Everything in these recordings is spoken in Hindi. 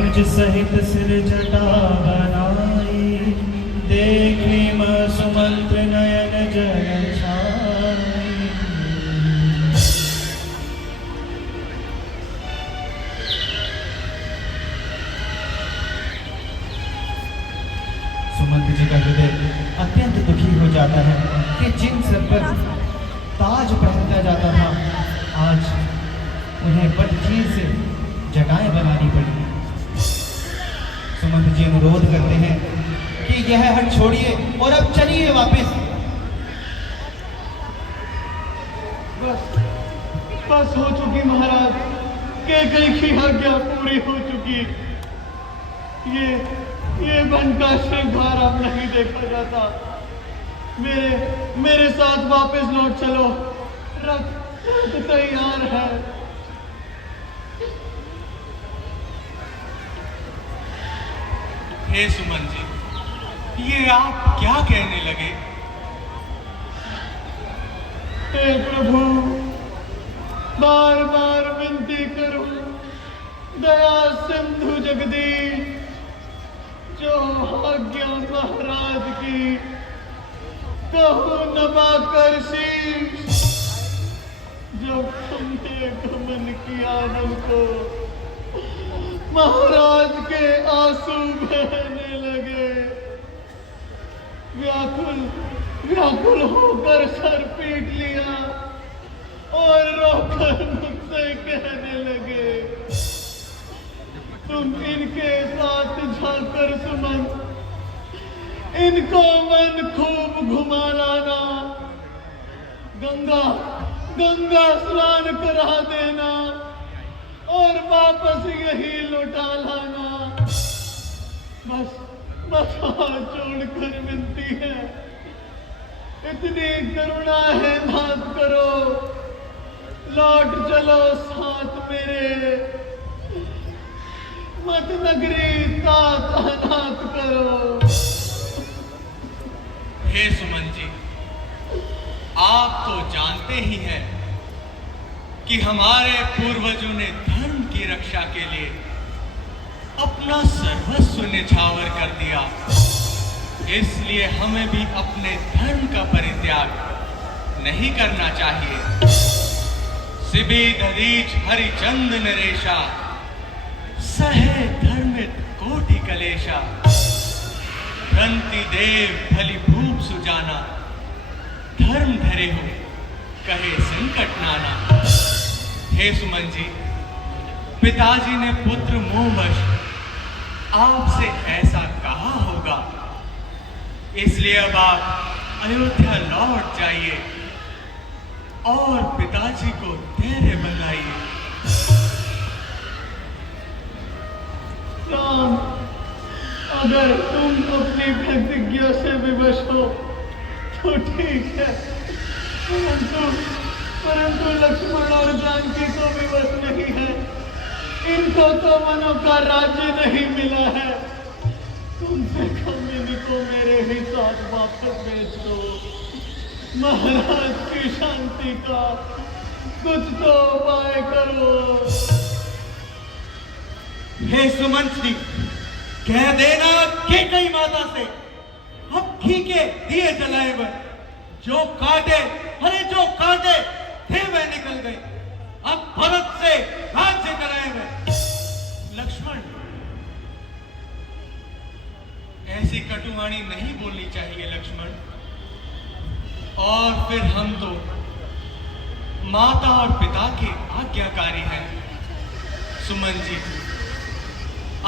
अनुज सहित सिर जटा बनाई, देखे सुमंत्र नयन जल छाई। सुमंत्र जी का हृदय अत्यंत दुखी हो जाता है कि जिन सर पर ताज पहनता जाता था, आज उन्हें बदचीज से जटाएं बनानी पड़ी। सुमंत्र जी अनुरोध करते हैं कि यह हट छोड़िए और अब चलिए वापस। बस हो चुकी महाराज, कैकई की आज्ञा पूरी हो चुकी। ये वन का श्रृंगार अब नहीं देखा जाता। मेरे साथ वापस लौट चलो, रथ तैयार है। हे सुमन जी, ये आप क्या कहने लगे? हे प्रभु, बार बार विनती करूं, दया सिंधु जगदीश, जो आज्ञा महाराज की कहूं नभा कर शीश। जब तुमने गमन किया हमको, महाराज के आंसू बहने लगे। व्याकुल होकर सर पीट लिया और रोकर मुझसे कहने लगे, तुम इनके साथ जाकर सुमन, इनको मन खूब घुमा लाना, गंगा स्नान करा देना और वापस यही लौटा लाना। बस हाथ जोड़कर विनती है, इतनी करुणा है नाथ करो, लौट चलो साथ मेरे, मत नगरी तात अनाथ करो। हे सुमन जी, आप तो जानते ही हैं कि हमारे पूर्वजों ने धर्म की रक्षा के लिए अपना सर्वस्व निछावर कर दिया, इसलिए हमें भी अपने धर्म का परित्याग नहीं करना चाहिए। सिबी दधीच हरिचंद नरेशा, सहे धर्मित कोटि कलेशा, भ्रंति देव भली भूप सुजाना, धर्म धरे हो कहे संकट नाना। हे सुमन जी, पिताजी ने पुत्र मोहवश आपसे ऐसा कहा होगा, इसलिए अब आप अयोध्या लौट जाइए और पिताजी को धैर्य बंधाइए। राम, अगर तुम अपनी प्रतिज्ञा से विवश हो तो ठीक है, परंतु लक्ष्मण और जानकी तो विवश नहीं है। इनको तो मनों का राज्य नहीं मिला है। तुमसे कम इनको मेरे ही साथ वापस भेज दो। महाराज की शांति का कुछ तो उपाय करो। हे सुमंत जी, कह देना कैकई माता से अब घी के दिए जलाए वर, जो काटे थे वे निकल गए, अब भरत से राज्य कराए वे। लक्ष्मण, ऐसी कटुवाणी नहीं बोलनी चाहिए लक्ष्मण। और फिर हम तो माता और पिता के आज्ञाकारी हैं। सुमन जी,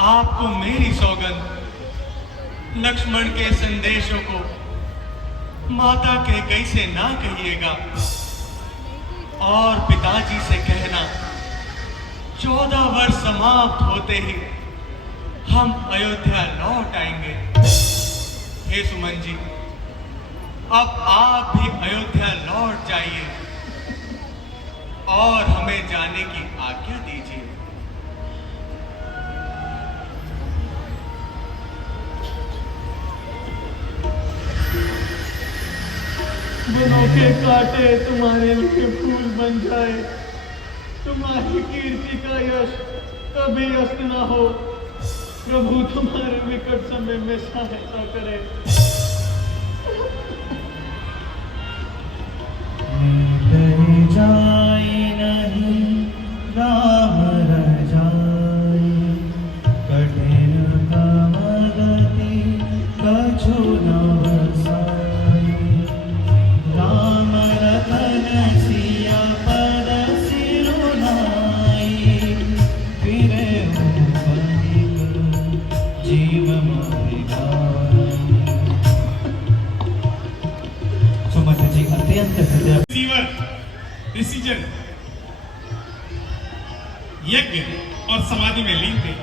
आपको मेरी सौगंध, लक्ष्मण के संदेशों को माता के कैसे ना कहिएगा, और पिताजी से कहना 14 वर्ष समाप्त होते ही हम अयोध्या लौट आएंगे। हे सुमन जी, अब आप भी अयोध्या लौट जाइए और हमें जाने की आज्ञा दीजिए। दिनों के कांटे तुम्हारे लिए फूल बन जाए, तुम्हारी कीर्ति का यश कभी अस्त न हो। प्रभु तुम्हारे विकट समय में सहायता करे। तेरे जाए नहीं राम रजाई, कठिन कामगति कछु न बसाई। राम रतन सिया पद सिरुनाई, फिरे उपनिक जीव मोहि गाई। सुमंत जी अत्यंत हृदय रिसीवर, डिसीजन, यज्ञ और समाधि में लीन थे।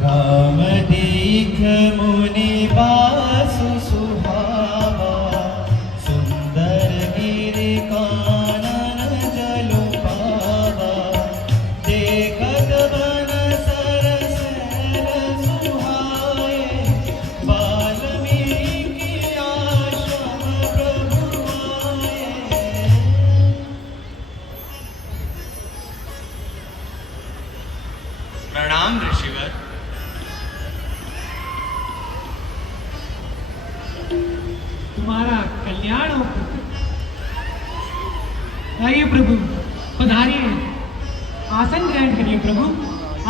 राम दीख मुनि बासु सुहावा, सुंदर गिरि कानन जलु पावा। देखत बन सरस सुहाए, वाल्मीकि आश्रम प्रभु आए। प्रणाम ऋषिवर। तुम्हारा कल्याण हो पुत्र। आइए प्रभु, पधारिए, आसन ग्रहण करिए प्रभु।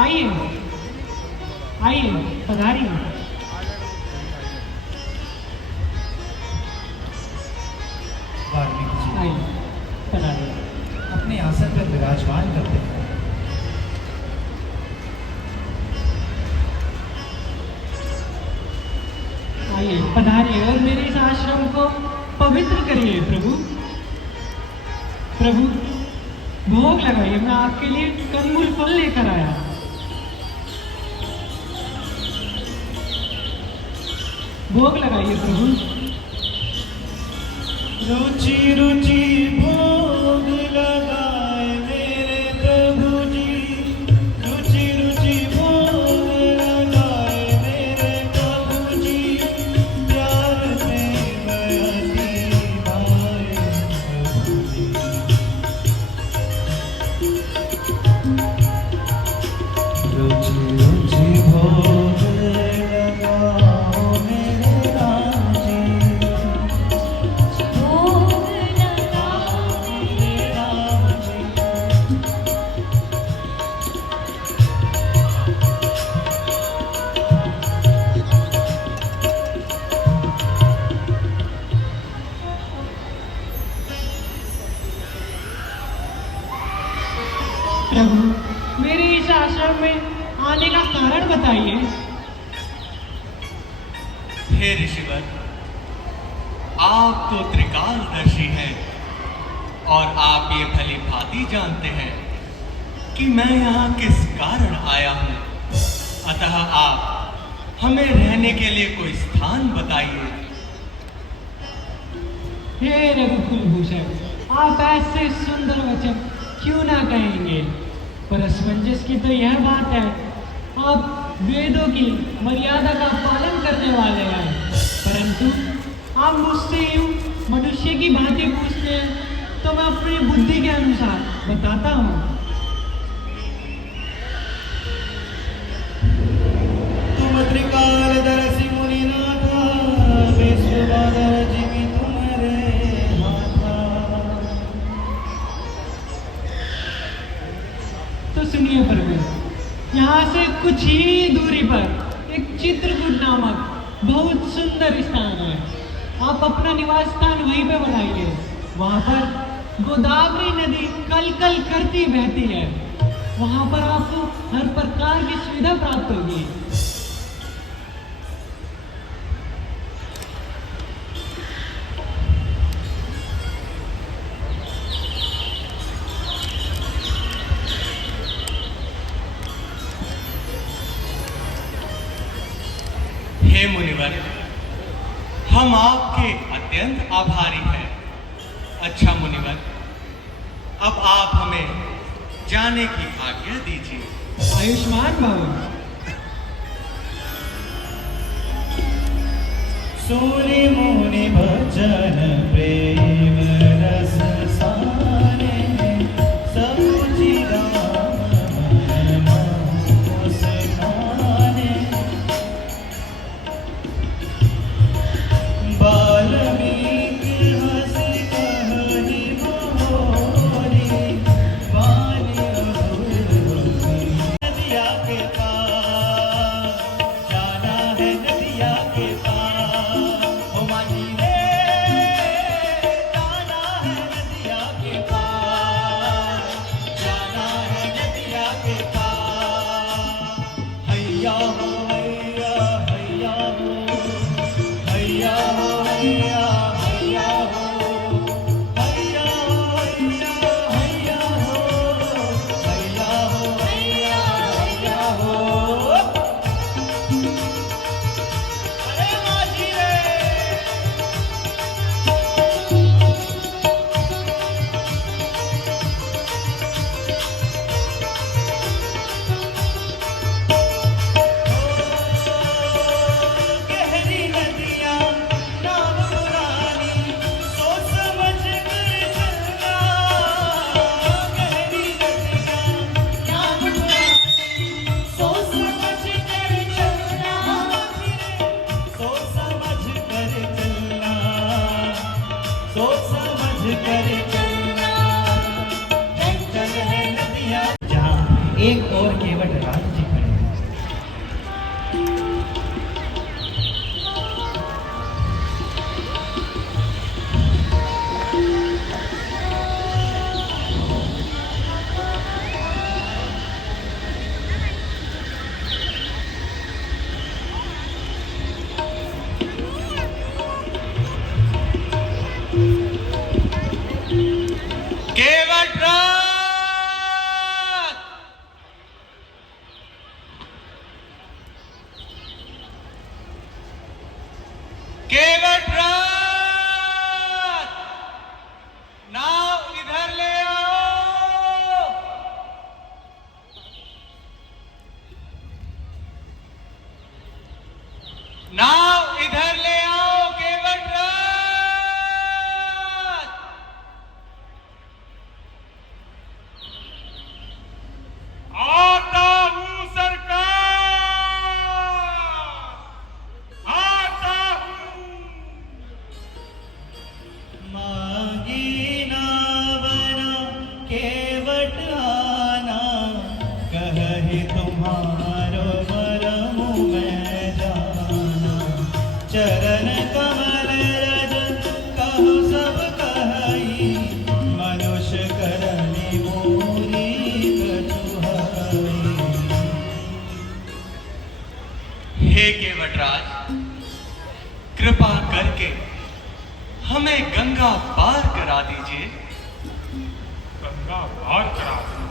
आइए आइए, पधारिए। वाल्मीकि जी आइए, पधारिए। अपने आसन पर विराजमान करते हैं। आइए, पधारिए और मेरे इस आश्रम को पवित्र करिए प्रभु। प्रभु, भोग लगाइए, मैं आपके लिए कंदमूल फल लेकर आया। भोग लगाइए प्रभु। रुचि रुचि भोग लगाए मेरे प्रभु जी, रुचि रुचि भोग लगाए मेरे प्रभु जी। प्यार से अति भाए प्रभु जी। रुचि रुचि भोग लगाओ मेरे राम जी, भोग लगाओ मेरे राम जी। प्रभु, मेरे इस आश्रम में आने का कारण बताइए। हे ऋषिवर, आप तो त्रिकालदर्शी हैं और आप ये भली भांति जानते हैं कि मैं यहाँ किस कारण आया हूँ। अतः आप हमें रहने के लिए कोई स्थान बताइए। हे रघुकुल भूषण, आप ऐसे सुंदर वचन क्यों ना कहेंगे। पर असमंजस की तो यह बात है, आप वेदों की मर्यादा का पालन करने वाले हैं, परंतु आप मुझसे यूं मनुष्य की भांति पूछते हैं, तो मैं अपनी बुद्धि के अनुसार बताता हूँ। तुम त्रिकालदर्शी मुनिनाथा, विश्वबादर जिमि तुम्हारे हाथा। तो सुनिए प्रभु, यहाँ से कुछ ही दूरी पर एक चित्रकूट नामक बहुत सुंदर स्थान है। आप अपना निवास स्थान वहीं पे बनाइए। वहाँ पर गोदावरी नदी कल कल करती बहती है। वहाँ पर आपको हर प्रकार की सुविधा प्राप्त होगी। हे मुनिवर, हम आपके अत्यंत आभारी हैं। अच्छा मुनिवर, अब आप हमें जाने की आज्ञा दीजिए। आयुष्मान भव। सुनि मुनि भजन प्रेम रस साने, सब जी राम मन मोह सोच समझ कर चलना, चंचल है नदियाँ। जहाँ एक और केवट राज जी खड़े हैं। केवट राज, केवट राज, नाव इधर ले आओ। नाव इधर ले आओ केवट राज। आता हूँ सरकार, आता हूँ। मांगी ना बना केवट आना, कहे तुम्हारो मरम में जाना। चरण कमल रज कहो सब कही, मनुष्य करनी मोरी कछुहाई। हे केवटराज, कृपा करके हमें गंगा पार करा दीजिए। गंगा पार करा दो।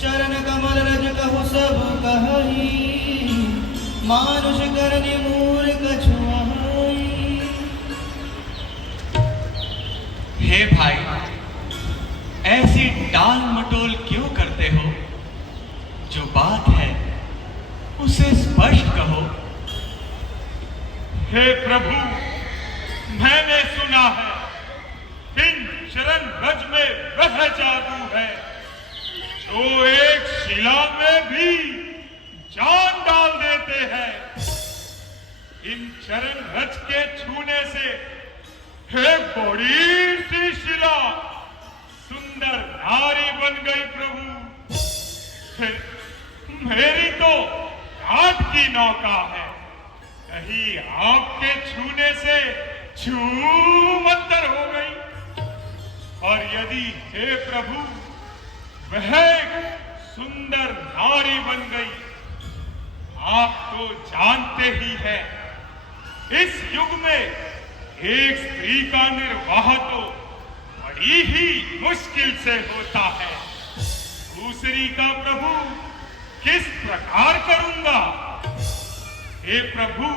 चरण कमल रज कहु सब कही, मानुष करनी मूर कछुआई। हे भाई, ऐसी टाल मटोल क्यों करते हो? जो बात है उसे स्पष्ट कहो। हे प्रभु, मैंने सुना है इन चरण रज में वह जादू है जो एक शिला में भी जान डाल देते हैं। इन चरण रज के छूने से एक बड़ी सी शिला सुंदर नारी बन गई प्रभु। फिर मेरी तो घाट की नौका है, कहीं आपके छूने से छूमंतर हो गई। और यदि हे प्रभु वह एक सुंदर नारी बन गई, आप तो जानते ही हैं इस युग में एक स्त्री का निर्वाह तो बड़ी ही मुश्किल से होता है। दूसरी का प्रभु किस प्रकार करूंगा? हे प्रभु,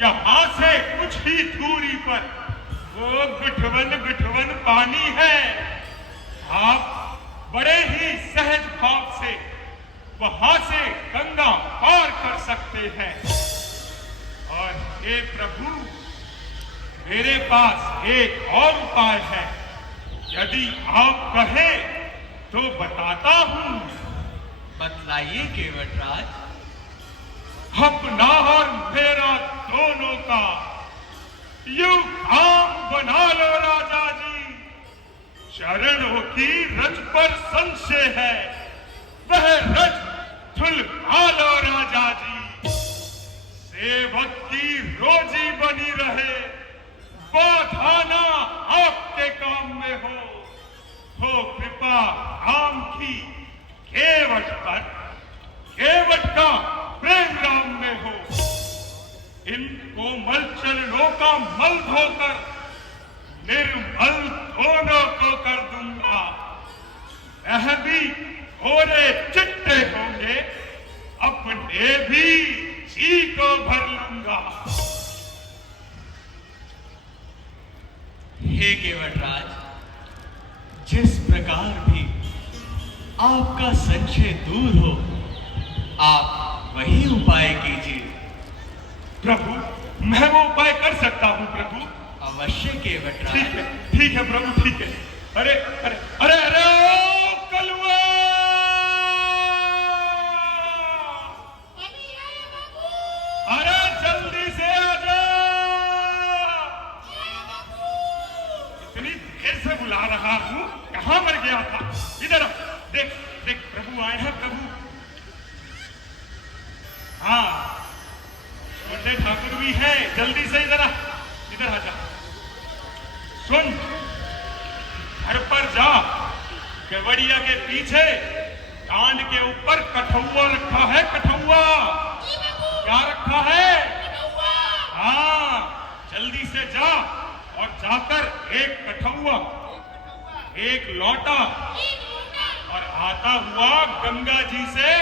यहां से कुछ ही दूरी पर वो गुठवन पानी है। आप बड़े ही सहज भाव से वहां से गंगा पार कर सकते हैं। और हे प्रभु, मेरे पास एक और उपाय है, यदि आप कहें तो बताता हूं। बतलाइए केवटराज। अपना और मेरा दोनों का यू काम बना लो राजा जी। चरणों की रज पर संशय है, वह रज धुलवा लो राजा जी। सेवक की रोजी बनी रहे, बाधाना आपके काम में हो कृपा राम की केवट पर, केवट का प्रेम राम में हो। इन कोमल चरणों का मल धोकर निर्मल दोनों को कर दूंगा। वह भी थोड़े चिट्टे होंगे, अपने भी जी को भर लूंगा। हे केवटराज, जिस प्रकार भी आपका संशय दूर हो, आप वही उपाय कीजिए। प्रभु, मैं वो उपाय कर सकता हूँ प्रभु। अवश्य केवटराज। ठीक है प्रभु, ठीक है। अरे अरे अरे अरे ओ कलुआ! अरे जल्दी से आ जाओ! से बुला रहा हूँ, कहाँ मर गया था? इधर आ, देख देख प्रभु आए हैं, प्रभु। हाँ, छोटे ठाकुर भी है, जल्दी से इधर आ, इधर आ जा। सुन, घर पर जा, केवड़िया के पीछे कांड के ऊपर कठौआ रखा है, कठौआ। क्या रखा है? हाँ, जल्दी से जा और जाकर एक कठौआ, एक लोटा और आता हुआ गंगा जी से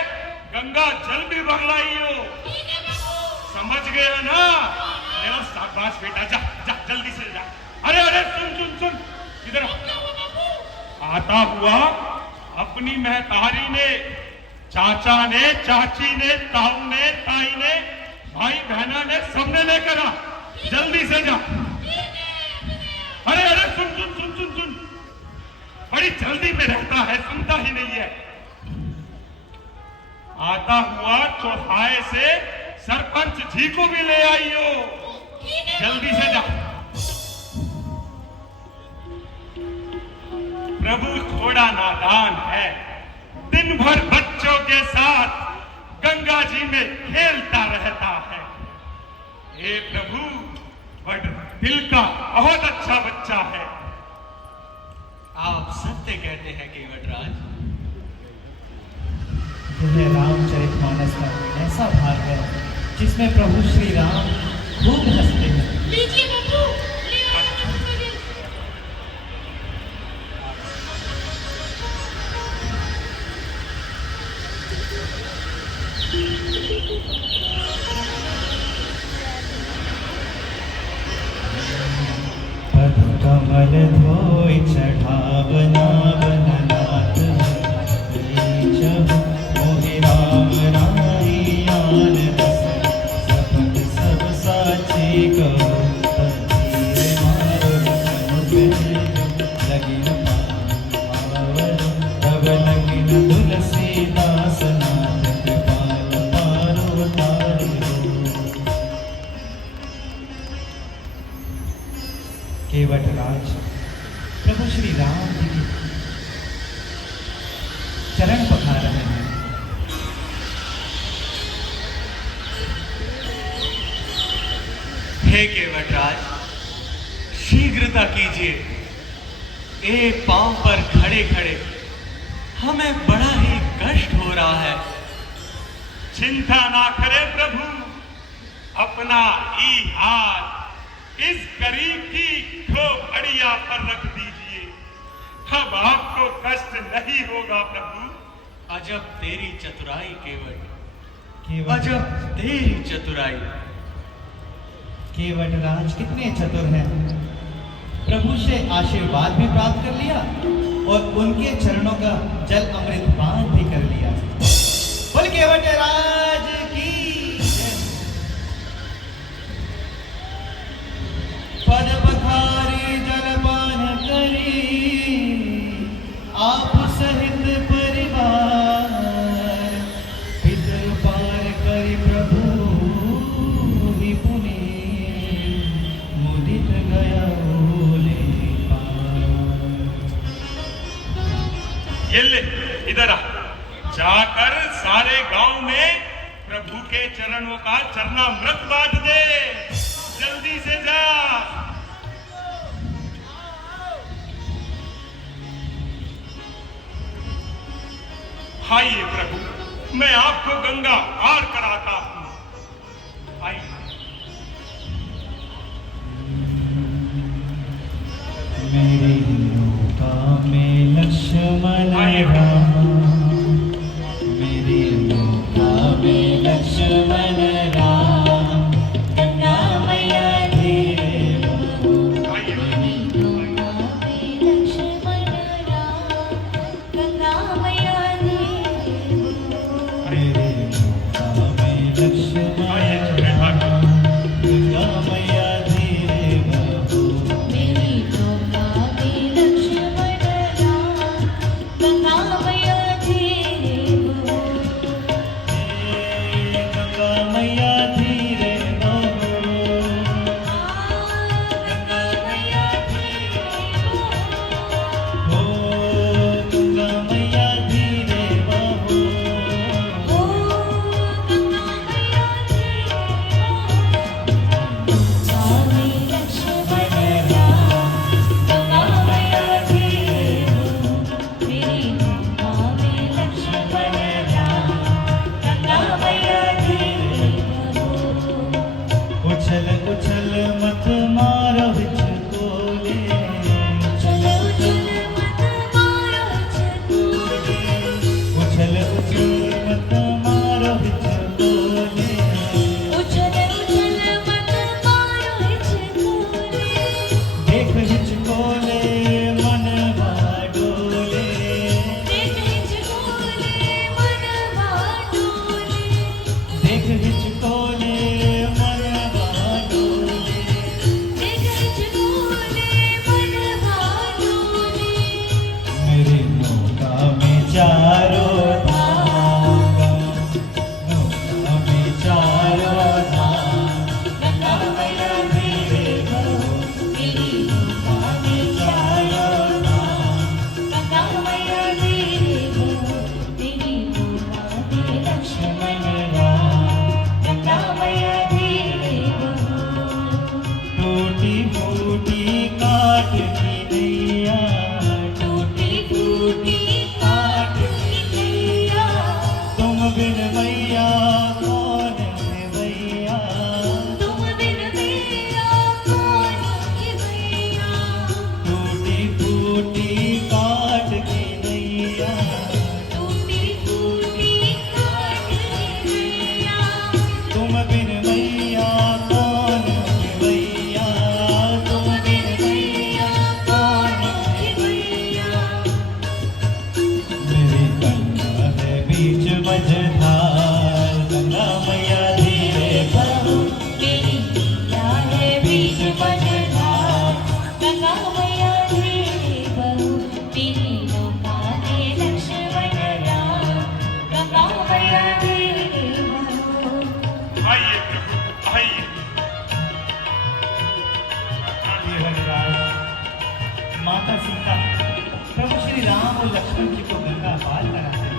गंगा जल भी भर लाइयो। समझ गया ना मेरा शाबाश बेटा? जा जा जल्दी से जा। अरे अरे सुन सुन सुन, इधर आता हुआ अपनी महतारी ने, चाचा ने, चाची ने, ताऊ ने, ताई ने, भाई बहना ने, सबने लेकर आ, जल्दी से जा। अरे अरे सुन सुन सुन सुन सुन, बड़ी जल्दी में रहता है, सुनता ही नहीं है। आता हुआ चौथाए से सरपंच जी को भी ले आइयो, जल्दी से जा। प्रभु थोड़ा नादान है, दिन भर बच्चों के साथ गंगा जी में खेलता रहता है। हे प्रभु, बड़ दिल का बहुत अच्छा बच्चा है। आप सत्य कहते हैं केवटराज। यह रामचरितमानस का ऐसा भाग है जिसमें प्रभु श्री राम खूब हंसते हैं। लीजिए बाबू, ले आओ मुझे। पद कमल धोई चढ़ावना बननाथ मोहि राम राइयान रस सपत सब साची कहो तबीर मारो लगिन पावन तब लगिन तुलसीदास नाथ कृपाल पारो तारे केवटराज प्रभु श्री राम जी के चरण पखार रहे हैं। हे केवटराज, शीघ्रता कीजिए। एक पांव पर खड़े खड़े हमें बड़ा ही कष्ट हो रहा है। चिंता ना करे प्रभु, अपना ई हाथ इस गरीब की खोपड़िया पर रख दीजिए, अब आपको कष्ट नहीं होगा प्रभु। अजब तेरी चतुराई केवट, केवट अजब तेरी चतुराई। केवटराज कितने चतुर हैं। प्रभु से आशीर्वाद भी प्राप्त कर लिया और उनके चरणों का जल अमृत पान भी कर लिया। बोल केवटराज की जय। पद पखारी जलपान करी आप सहित परिवार, पितर पार करी प्रभु ही पुनि मुदित गया ओले पार। ये ले, इधर आ, जाकर सारे गांव में प्रभु के चरणों का चरणामृत बांट दे, जल्दी से जा। आइए प्रभु, मैं आपको गंगा पार कराता हूं। आइए। मेरे नौका में लक्ष्मण आइए। राम, मेरे नौका में लक्ष्मण राम, गंगा मैया धीरे बहो। आइए। मेरे नौका में लक्ष्मण आइए छोटे राम, ठाकुर। गंगा मैया धीरे बहो। मेरी नौका में लक्ष्मण राम, गंगा माता सीता प्रभु श्री राम और लक्ष्मण जी को गंगा पार कराते हैं।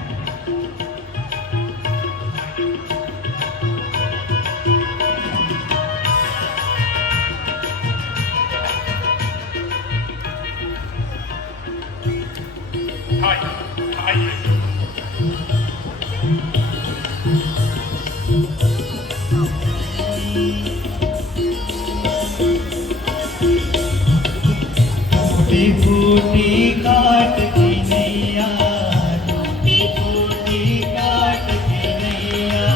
आइए। टूटी फूटी काट की नैया, टूटी फूटी काट की नैया,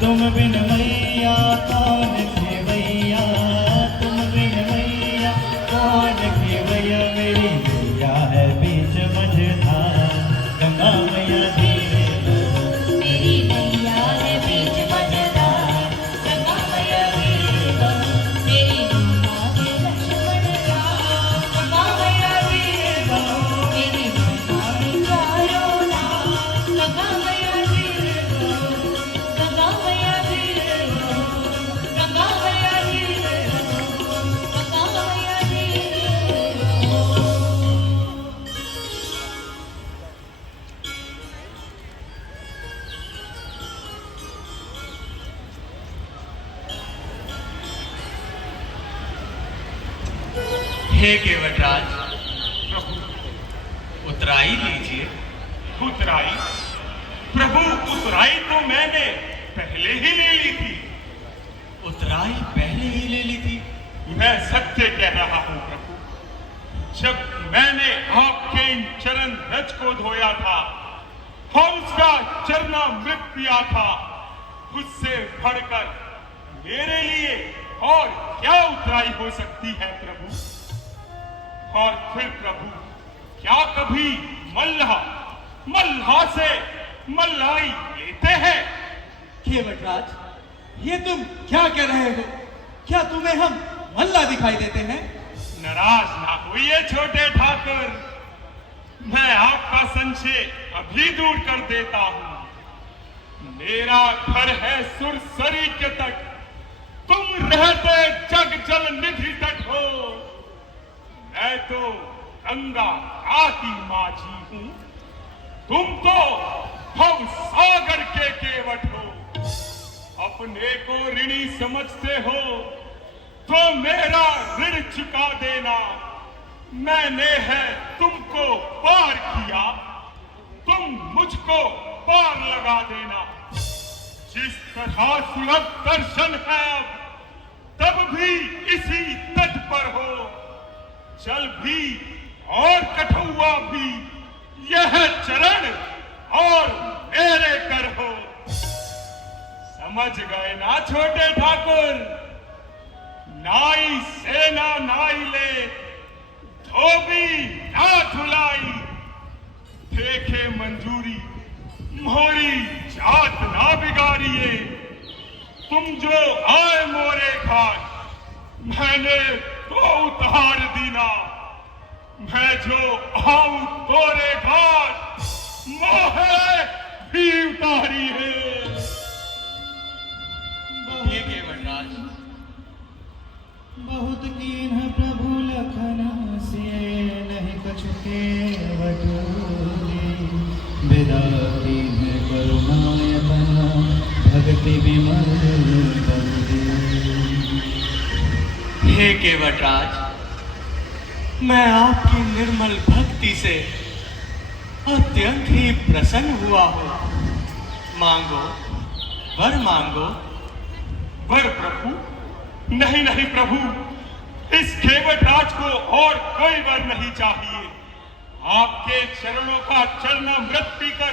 तुम बिन मैया कौन खेवैया, तुम बिन मैया कौन खेवैया, मेरी मैया है बीच मझधार, गंगा मैया धीरे बहो। मेरी मैया है बीच मझधार, गंगा मैया धीरे बहो। मेरी मैया है लक्ष्मण राम, गंगा मैया धीरे बहो। मेरी मैया है चारों नाम, गंगा मैया धीरे बहो। गंगा मैया धीरे बहो, गंगा मैया धीरे बहो, गंगा मैया धीरे बहो। हे केवटराज, प्रभु उतराई लीजिए। उतराई? प्रभु उतराई तो मैंने पहले ही ले ली थी। उतराई पहले ही ले ली थी? मैं सत्य कह रहा हूं प्रभु। जब मैंने आपके इन चरण रज को धोया था और उसका चरणामृत पिया था, उससे बढ़कर मेरे लिए और क्या उतराई हो सकती है प्रभु? और फिर प्रभु, क्या कभी मल्लाह से मल्लाई लेते हैं? केवटराज, ये तुम क्या कह रहे हो? क्या तुम्हें हम मल्ला दिखाई देते हैं? नाराज ना होइए छोटे ठाकुर, मैं आपका संशय अभी दूर कर देता हूं। मेरा घर है सुरसरी के तट, तुम रहते जग जल निधि तट हो। मैं तो गंगा आती माझी हूं, तुम तो भव सागर के केवट हो। अपने को ऋणी समझते हो तो मेरा ऋण चुका देना। मैंने है तुमको पार किया, तुम मुझको पार लगा देना। जिस तरह सुलभ दर्शन है अब, तब भी इसी तट पर हो। जल भी और कठुआ भी यह चरण और मेरे कर हो। समझ गए ना छोटे ठाकुर? नाई सेना नाई ले, धोबी ना धुलाई। देखे मंजूरी मोरी जात ना बिगाड़िए। तुम जो आए मोरे घाट, मैंने तो उतार दीना। मैं जो आऊं तोरे घाट, मोहे भी उतारी है। ये केवटराज, बहुत कीन है प्रभु लखन से, नहीं कछु केवट विदा कीन है करुणायतन, भक्ति विमल बंदे। हे केवटराज, मैं आपकी निर्मल भक्ति से अत्यंत ही प्रसन्न हुआ हूं। मांगो, वर मांगो। वर प्रभु? नहीं नहीं प्रभु, इस केवटराज को और कोई वर नहीं चाहिए। आपके चरणों का चरणामृत पीकर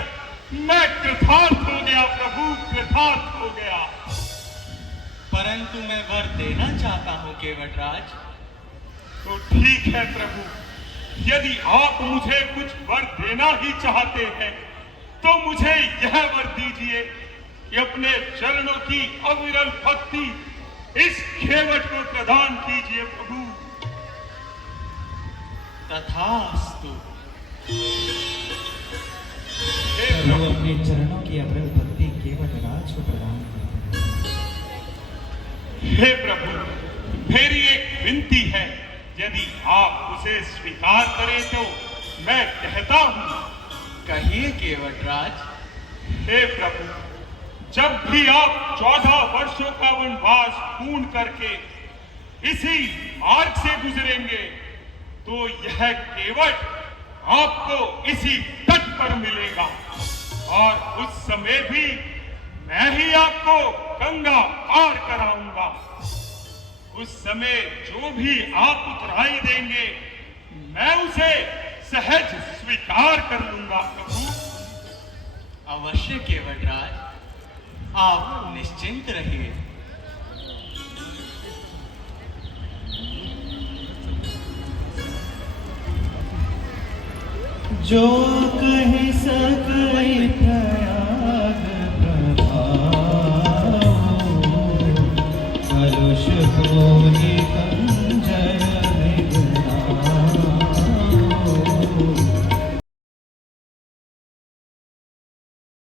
मैं कृतार्थ हो गया प्रभु, कृतार्थ हो गया। परंतु मैं वर देना चाहता हूं केवटराज। तो ठीक है प्रभु, यदि आप मुझे कुछ वर देना ही चाहते हैं तो मुझे यह वर दीजिए कि अपने चरणों की अविरल भक्ति इस केवट को प्रदान कीजिए प्रभु। तथास्तु। हे प्रभु प्रभु, अपने चरणों की अविरल भक्ति केवटराज को प्रदान करते हैं। हे प्रभु, मेरी एक विनती है यदि आप उसे स्वीकार करें तो मैं कहता हूं। कहिए केवटराज। हे प्रभु, जब भी आप 14 वर्षों का वनवास पूर्ण करके इसी मार्ग से गुजरेंगे तो यह केवट आपको इसी तट पर मिलेगा, और उस समय भी मैं ही आपको गंगा पार कराऊंगा। उस समय जो भी आप उतराई देंगे मैं उसे सहज स्वीकार कर लूंगा प्रभु। अवश्य केवटराज, आप निश्चिंत रहिए। जो कह सकल